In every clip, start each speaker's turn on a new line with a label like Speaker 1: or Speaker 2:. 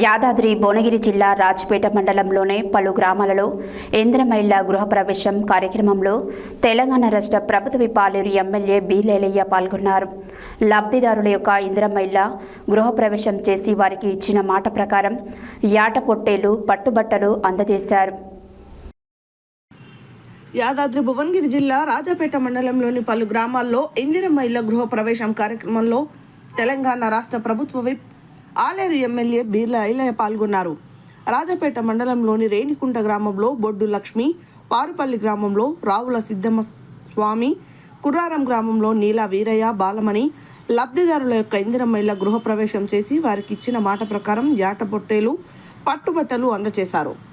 Speaker 1: యాదాద్రి భువనగిరి జిల్లా రాజ్పేట మండలంలోనే పలు గ్రామాలలో ఇంద్రమైళ్ళ గృహప్రవేశం కార్యక్రమంలో తెలంగాణ రాష్ట్ర ప్రభుత్వ పాలేరు ఎమ్మెల్యే బి లేలయ్య పాల్గొన్నారు. లబ్ధిదారుల యొక్క ఇంద్రమైళ్ళ గృహప్రవేశం చేసి వారికి ఇచ్చిన మాట ప్రకారం యాట పొట్టేలు పట్టుబట్టలు అందజేశారు.
Speaker 2: యాదాద్రి భువనగిరి జిల్లా రాజాపేట మండలంలోని పలు గ్రామాల్లో ఇందిరమ్మ ఇళ్ళ గృహ ప్రవేశం కార్యక్రమంలో తెలంగాణ రాష్ట్ర ప్రభుత్వ విప్ ఆలేరు ఎమ్మెల్యే బీర్ల ఐలయ్య పాల్గొన్నారు. రాజపేట మండలంలోని రేణికుంట గ్రామంలో బొడ్డు లక్ష్మి పారుపల్లి గ్రామంలో రావుల సిద్ధమ్మ స్వామి కుర్రారం గ్రామంలో నీలా వీరయ్య బాలమణి లబ్ధిదారుల యొక్క ఇందిరమ్మ గృహప్రవేశం చేసి వారికి ఇచ్చిన మాట ప్రకారం జాట పొట్టేలు పట్టుబట్టలు అందజేశారు.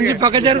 Speaker 3: అంజి పక్క జరు.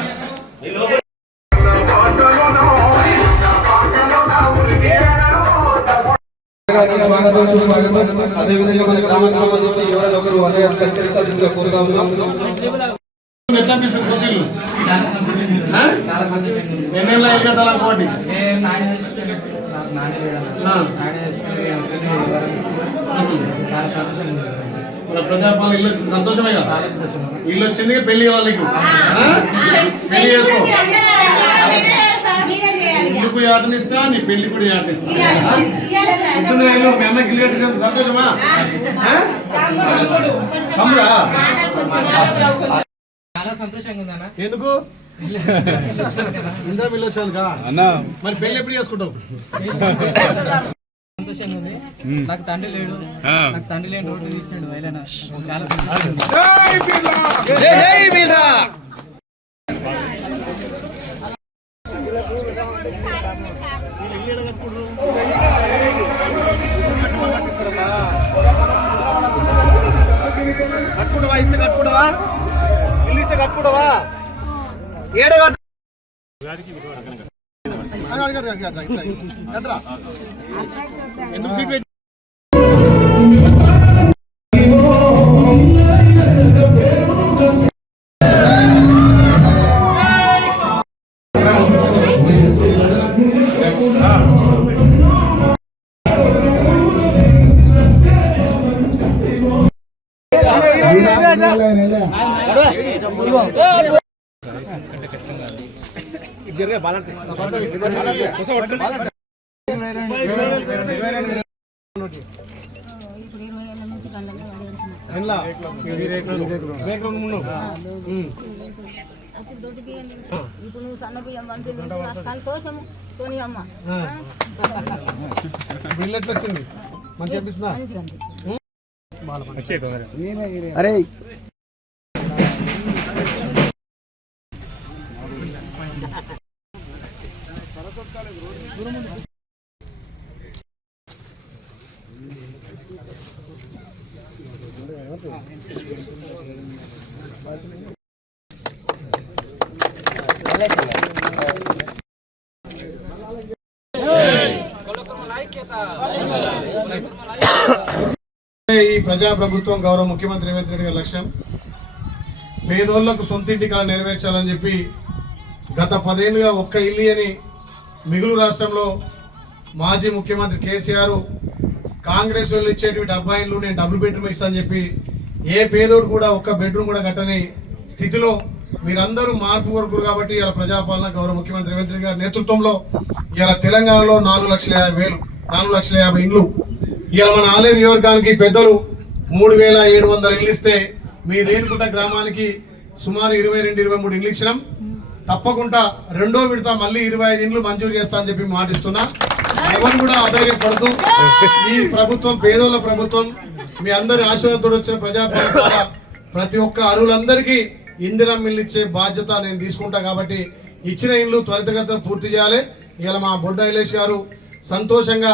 Speaker 4: స్వాగతం సుస్వాగతం అదేవిధంగా మన గ్రామానికి సంబంధించి ఎవరైనా ఒకరు అనే సత్కరించాల్సిందిగా కోరుతా ఉన్నాం
Speaker 5: ఎట్లా అనిపిస్తుంది కొద్దిల్లు మన ప్రజాపాలన ఇల్లు వచ్చింది సంతోషమే కదా ఇల్లు వచ్చింది పెళ్ళి వాళ్ళకి పెళ్ళి చేసుకో ఇల్లుకు యాతనిస్తా నీ పెళ్ళి కూడా యాతనిస్తా ఇల్లు మీ అన్నకి కట్టేసినందుకు సంతోషమా? తమ్ముడా?
Speaker 3: చాలా సంతోషంగా ఉందన్న.
Speaker 5: ఎందుకు? ఇంద్రం ఇల్లు మరి పెళ్ళి ఎప్పుడు చేసుకుంటావు?
Speaker 3: సంతోషంగా ఉంది. నాకు తండ్రి లేడు. నాకు తండ్రి లేని రోడ్డు తీసాడు వైలన చాలా సంతోషంగా
Speaker 5: కట్టుకుంటావా ఇస్తే కట్టుకుంటావా ఇల్లు ఇస్తే కట్టుకుంటావా ఏడో. ఎందుకు సీట్
Speaker 6: అప్పుడు దొడ్డు బియ్యం. ఇప్పుడు నువ్వు సన్న బియ్యం నాకు సంతోషము కొని అమ్మ.
Speaker 5: బిల్లు ఎట్లా వచ్చింది మంచి అనిపిస్తుందా
Speaker 6: మంచిగా ఉంది.
Speaker 4: అరే
Speaker 5: ఈ ప్రజాప్రభుత్వం గౌరవ ముఖ్యమంత్రి రేవంత్ రెడ్డి గారి లక్ష్యం. పేదోళ్ళకు సొంతింటి కళ నెరవేర్చాలని చెప్పి గత పదేళ్ళుగా ఒక్క ఇల్లు అని మిగులు రాష్ట్రంలో మాజీ ముఖ్యమంత్రి కేసీఆర్ కాంగ్రెస్ వాళ్ళు ఇచ్చేటివి డబ్బా ఇండ్లు నేను డబుల్ బెడ్రూమ్ ఇస్తానని చెప్పి ఏ పేదోడు కూడా ఒక్క బెడ్రూమ్ కూడా కట్టని స్థితిలో మీరందరూ మార్పు వరకు కాబట్టి ఇలా ప్రజాపాలన గౌరవ ముఖ్యమంత్రి రేవంత్ రెడ్డి గారి నేతృత్వంలో ఇలా తెలంగాణలో నాలుగు లక్షల యాభై వేలు నాలుగు లక్షల యాభై ఇండ్లు. ఇలా మన ఆలయ నియోజకానికి పెద్దలు మూడు వేల ఏడు వందల ఇల్లు ఇస్తే మీ రేణుకుంట గ్రామానికి సుమారు ఇరవై రెండు ఇరవై మూడు ఇల్లు ఇచ్చినాం. తప్పకుండా రెండో విడత మళ్ళీ ఇరవై ఐదు ఇండ్లు మంజూరు చేస్తా అని చెప్పి మాటిస్తున్నా. ఎవరు కూడా అధైర్యపడుతూ ఈ ప్రభుత్వం పేదోళ్ళ ప్రభుత్వం మీ అందరి ఆశీర్వాదంతో వచ్చిన ప్రజాపాలన ద్వారా ప్రతి ఒక్క అరువులందరికీ ఇందిరా మిల్లు ఇచ్చే బాధ్యత నేను తీసుకుంటా కాబట్టి ఇచ్చిన ఇండ్లు త్వరితగతిన పూర్తి చేయాలి. ఇలా మా బొడ్డ ఐలేష్ గారు సంతోషంగా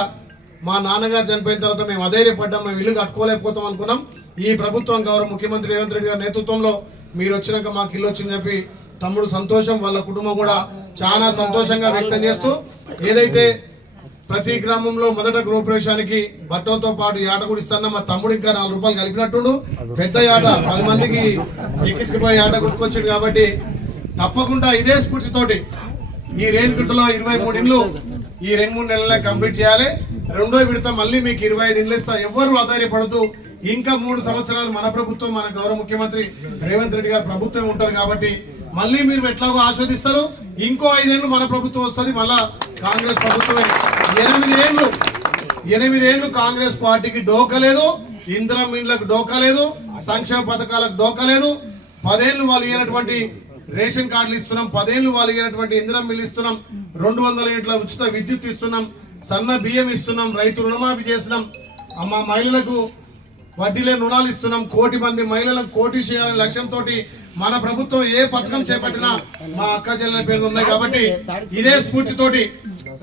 Speaker 5: మా నాన్నగారు చనిపోయిన తర్వాత మేము అధైర్యపడ్డాం మేము ఇల్లు కట్టుకోలేకపోతాం అనుకున్నాం. ఈ ప్రభుత్వం గౌరవ ముఖ్యమంత్రి రేవంత్ రెడ్డి గారి నేతృత్వంలో మీరు వచ్చినాక మాకు ఇల్లు వచ్చిందని చెప్పి తమ్ముడు సంతోషం వాళ్ళ కుటుంబం కూడా చాలా సంతోషంగా వ్యక్తం చేస్తూ ఏదైతే ప్రతి గ్రామంలో మొదట గృహప్రవేశానికి బట్టలతో పాటు యాట కూడా ఇస్తాన మా తమ్ముడు ఇంకా నాలుగు రూపాయలు కలిపినట్టుండు. పెద్ద యాట పది మందికి ఎక్కించుకుపోయి యాట గుర్తుకొచ్చింది కాబట్టి తప్పకుండా ఇదే స్ఫూర్తితోటి ఈ రేణుగుంటలో ఇరవై మూడు ఇండ్లు ఈ రెండు మూడు నెలలే కంప్లీట్ చేయాలి. రెండో విడత మళ్ళీ మీకు ఇరవై ఐదు ఇండ్లు ఇస్తా. ఎవరు ఆధారపడుతూ ఇంకా మూడు సంవత్సరాలు మన ప్రభుత్వం మన గౌరవ ముఖ్యమంత్రి రేవంత్ రెడ్డి గారు ప్రభుత్వం ఉంటుంది కాబట్టి మళ్ళీ మీరు ఎట్లాగో ఆస్వాదిస్తారు. ఇంకో ఐదేళ్ళు మన ప్రభుత్వం వస్తుంది. మళ్ళా కాంగ్రెస్ ప్రభుత్వమే. ఎనిమిది ఏళ్ళు ఎనిమిది ఏళ్ళు కాంగ్రెస్ పార్టీకి డోకలేదు ఇందిరా మిండ్లకు డోకలేదు సంక్షేమ పథకాలకు డోకలేదు పదేళ్ళు వాళ్ళు ఇచ్చినటువంటి రేషన్ కార్డులు ఇస్తున్నాం పదేళ్ళు వాళ్ళు ఇంధనం బిల్లు మిల్లు ఇస్తున్నాం రెండు వందల ఇంట్ల ఉచిత విద్యుత్ ఇస్తున్నాం సన్న బియ్యం ఇస్తున్నాం రైతు రుణమాఫీ చేసినాం అమ్మ మహిళలకు వడ్డీలే రుణాలు ఇస్తున్నాం. కోటి మంది మహిళలకు కోటి చేయాలనే లక్ష్యంతో మన ప్రభుత్వం ఏ పథకం చేపట్టినా మా అక్క చెల్లెల పేర్లు ఉన్నాయి కాబట్టి ఇదే స్ఫూర్తితోటి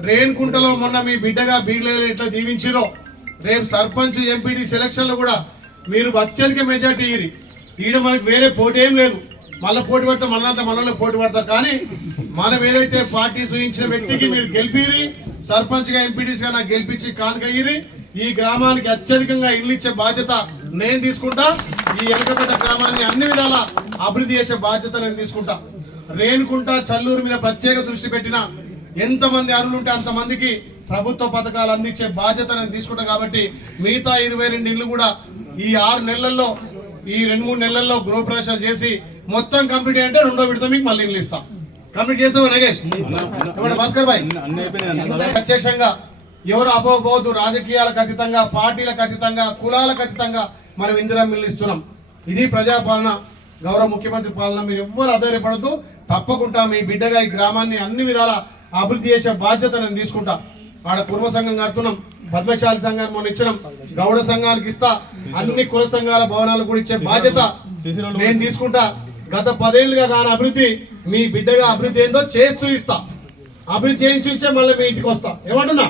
Speaker 5: రేణుకుంటలో మొన్న మీ బిడ్డగా బీర్లేదు ఇట్లా దీవించిరో రేపు సర్పంచ్ ఎంపీడీ సెలక్షన్లో కూడా మీరు అత్యధిక మెజార్టీ ఇరి ఈడ మనకి వేరే పోటీ ఏం లేదు. మళ్ళీ పోటీ పడితే మన మనలో పోటీ పడతారు. కానీ మనం ఏదైతే పార్టీ చూపించిన వ్యక్తికి మీరు గెలిపిరి సర్పంచ్గా గా నాకు గెలిపించి కానుకయ్యి ఈ గ్రామానికి అత్యధికంగా ఇల్లు ఇచ్చే బాధ్యత నేను తీసుకుంటా. ఈ ఎలకపేట గ్రామాన్ని అన్ని విధాల అభివృద్ధి చేసే బాధ్యత నేను తీసుకుంటా. రేణుకుంట చల్లూరు మీద ప్రత్యేక దృష్టి పెట్టిన ఎంతమంది అరులు ఉంటే అంతమందికి ప్రభుత్వ పథకాలు అందించే బాధ్యత నేను తీసుకుంటా కాబట్టి మిగతా ఇరవై రెండు ఇల్లు కూడా ఈ ఆరు నెలల్లో ఈ రెండు మూడు నెలల్లో గృహప్రవేశాలు చేసి మొత్తం కంప్లీట్ అంటే రెండో విడత మీకు మళ్ళీ ఇల్లు ఇస్తాం. కంప్లీట్ చేస్తావు నగేష్ భాస్కర్ భాయ్? ప్రత్యక్షంగా ఎవరు అపోబోదు రాజకీయాలకు అతీతంగా పార్టీలకు అతీతంగా కులాలకు అతీతంగా మనం ఇందిరా మిల్లు ఇస్తున్నాం. ఇది ప్రజాపాలన గౌరవ ముఖ్యమంత్రి పాలన. మీరు ఎవ్వరు ఆధారపడద్దు తప్పకుండా మీ బిడ్డగా ఈ గ్రామాన్ని అన్ని విధాల అభివృద్ధి చేసే బాధ్యత నేను తీసుకుంటా. ఆడ కుర్మ సంఘం కడుతున్నాం పద్మశాలి సంఘాన్ని మనం ఇచ్చినాం గౌడ సంఘానికి ఇస్తా అన్ని కుల సంఘాల భవనాలు కూడా ఇచ్చే బాధ్యత నేను తీసుకుంటా. గత పదేళ్ళుగా కాని అభివృద్ధి మీ బిడ్డగా అభివృద్ధి ఏందో చేస్తూ ఇస్తా. అభివృద్ధి చేయించే మళ్ళీ మీ ఇంటికి వస్తా. ఏమంటున్నా?